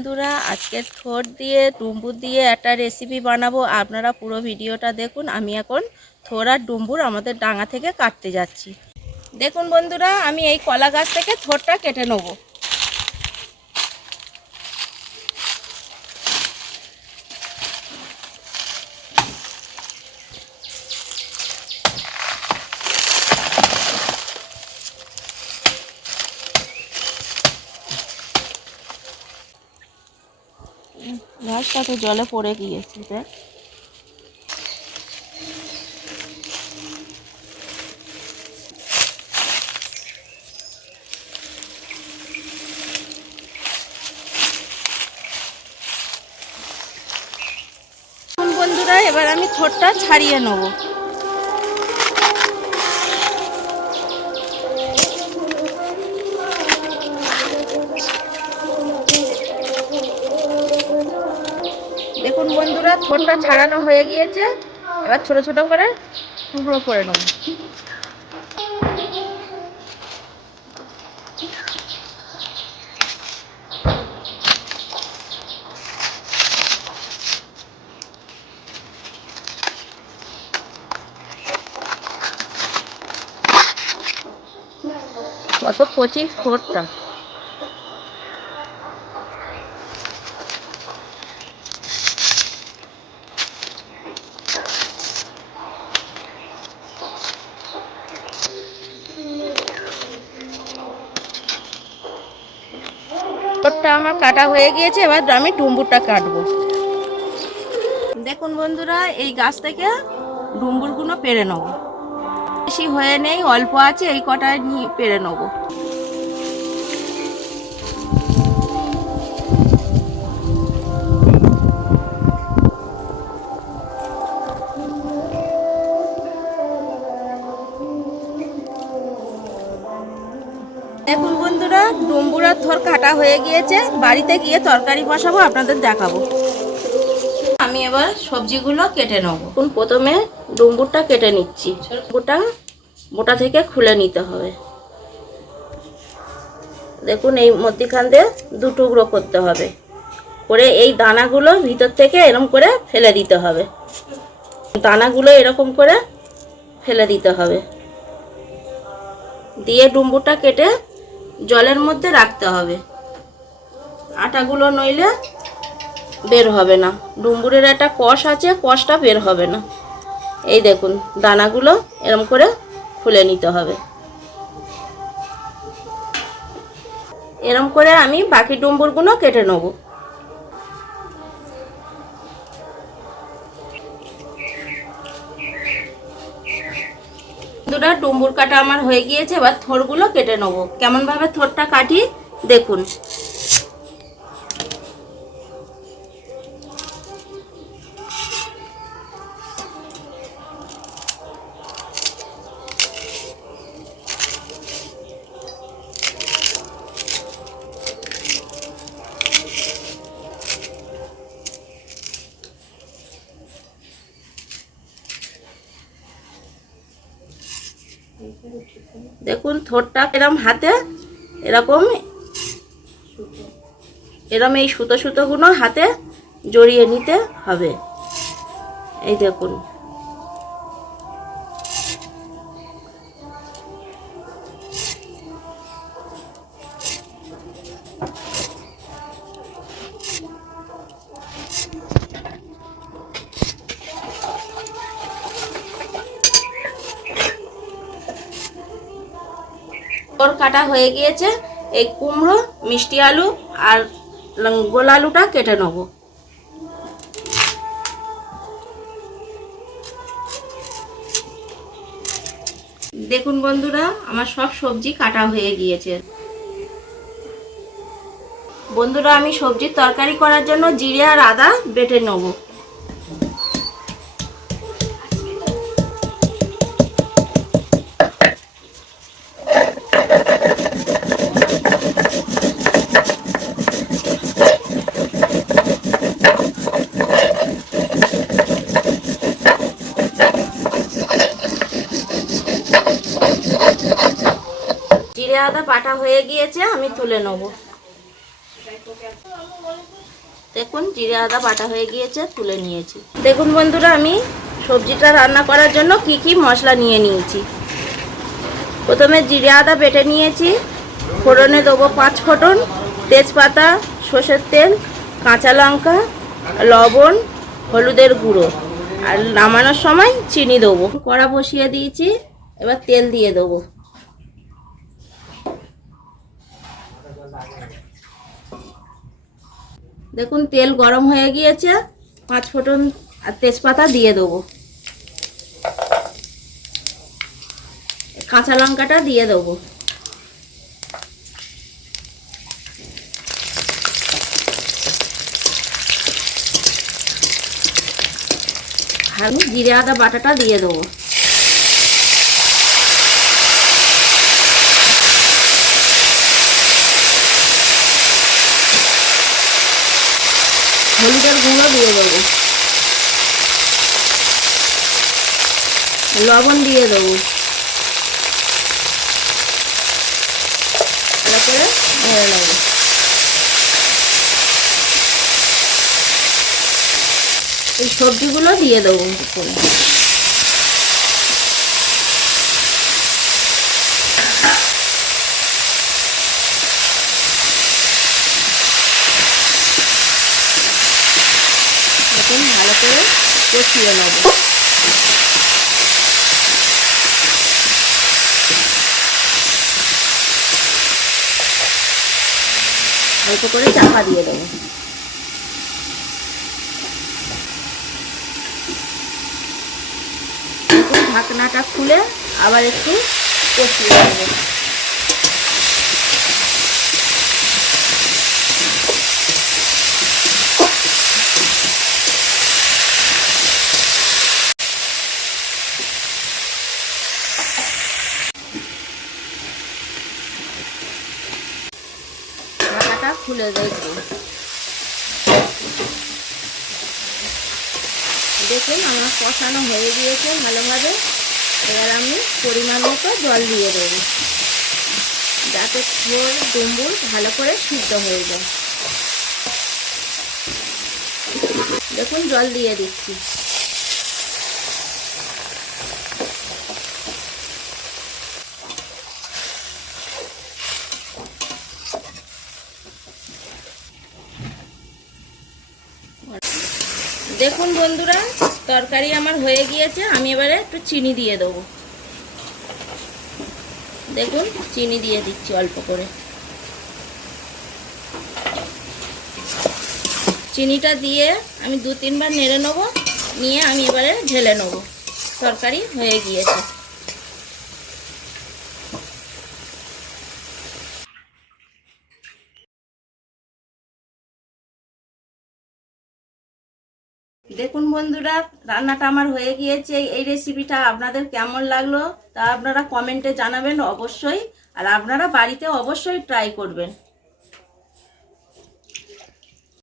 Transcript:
বন্ধুরা আজকে থোর দিয়ে ডুম্বুর দিয়ে একটা রেসিপি বানাবো। আপনারা পুরো ভিডিওটা দেখুন। আমি এখন থোর আর ডুম্বুর আমাদের ডাঙা থেকে কাটতে যাচ্ছি। দেখুন বন্ধুরা, আমি এই কলা গাছ থেকে থোরটা কেটে নেব। গাছটা তো জলে পড়ে গিয়েছে দেখ। বন্ধুরা এবার আমি ঠোঁটটা ছাড়িয়ে নেব। দেখুন বন্ধুরা থোরটা ছাড়ানো হয়ে গিয়েছে? এবার ছোট ছোট করে টুকরো করে নেব। কত কচি থোরটা থোরটা আমার কাটা হয়ে গিয়েছে, এবার আমি ডুম্বুরটা কাটবো। দেখুন বন্ধুরা, এই গাছ থেকে ডুম্বুরগুলো পেরে নেব। বেশি হয়ে নেই, অল্প আছে, এই কটায় নিয়ে পেরে নেব। ডুম্বুরার থর কাটা হয়ে গিয়েছে, বাড়িতে গিয়ে তরকারি বসাবো, আপনাদের দেখাবো। আমি এবার সবজিগুলো কেটে নেব। প্রথমে ডুম্বুরটা কেটে নিচ্ছি। ডুম্বুরটা মোটা থেকে খুলে নিতে হবে। দেখুন, এই মধ্যিখান দিয়ে দু টুকরো করতে হবে। করে এই দানাগুলো ভিতর থেকে এরকম করে ফেলে দিতে হবে। দানাগুলো এরকম করে ফেলে দিতে হবে। দিয়ে ডুম্বুরটা কেটে জলের মধ্যে রাখতে হবে। আটাগুলো নইলে বের হবে না। ডুম্বুরের একটা কষ আছে, কষটা বের হবে না। এই দেখুন, দানাগুলো এরম করে খুলে নিতে হবে। এরম করে আমি বাকি ডুম্বুরগুলো কেটে নেব। দুটা ডুম্বুর কাটা আমার হয়ে গিয়েছে এবার থোরগুলো কেটে নেব। কেমনভাবে থোরটা কাটি? দেখুন। দেখুন, থোরটা এরম হাতে, এরকম, এরম এই সুতো সুতোগুলো হাতে জড়িয়ে নিতে হবে। এই দেখুন। কাটা হয়ে গিয়েছে, এই কুমড়ো, মিষ্টি আলু আর গোল আলুটা কেটে নেব। দেখুন বন্ধুরা, আমার সব সবজি কাটা হয়ে গিয়েছে। বন্ধুরা, আমি সবজির তরকারি করার জন্য জিরে আর আদা বেটে নেব। জিরে হয়ে গিয়েছে, আমি তুলে নেব। দেখুন, জিরে আদা বাটা হয়ে গিয়েছে, তুলে নিয়েছি। দেখুন বন্ধুরা, আমি সবজিটা রান্না করার জন্য কি কি মশলা নিয়ে নিয়েছি। প্রথমে জিরে আদা বেটে নিয়েছি, ফোড়নে দেবো পাঁচ ফোড়ন, তেজপাতা, সর্ষের তেল, কাঁচা লঙ্কা, লবণ, হলুদের গুঁড়ো। আর নামানোর সময় চিনি দেবো। কড়া বসিয়ে দিয়েছি, এবার তেল দিয়ে দেবো। দেখুন, তেল গরম হয়ে গিয়েছে। পাঁচ ফোড়ন আর তেজপাতা দিয়ে দেবো। কাঁচা লঙ্কাটা দিয়ে দেবো। আমি জিরে আদা বাটাটা দিয়ে দেবো। হলুদের গুঁড়ো দিয়ে দেবো। লবণ দিয়ে দেবো। নেড়ে নেব। এই সবজিগুলো দিয়ে দেবো। করে দেখুন ভালো করে কষিয়ে নেব অল্প করে চাপা দিয়ে দেবো ঢাকনাটা খুলে আবার একটু কষিয়ে নেব। খুলে দেখব। দেখুন, আমার কষানো হয়ে গিয়েছে ভালোভাবে। এবার আমি পরিমাণ মতো জল দিয়ে দেবো, যাতে ঝোল ডুম্বুর ভালো করে সিদ্ধ হয়ে যায়। দেখুন, জল দিয়ে দিচ্ছি। দেখুন বন্ধুরা, তরকারি আমার হয়ে গিয়েছে, আমি এবারে একটু চিনি দিয়ে দেবো। দেখুন, চিনি দিয়ে দিচ্ছি অল্প করে। চিনিটা দিয়ে আমি দু তিনবার নেড়ে নেব, নিয়ে আমি এবারে ঢেলে নেব। তরকারি হয়ে গিয়েছে। দেখুন বন্ধুরা, রান্নাটা আমার হয়ে গিয়েছে। এই রেসিপিটা আপনাদের কেমন লাগল তা আপনারা কমেন্টে জানাবেন অবশ্যই। আর আপনারা বাড়িতে অবশ্যই ট্রাই করবেন।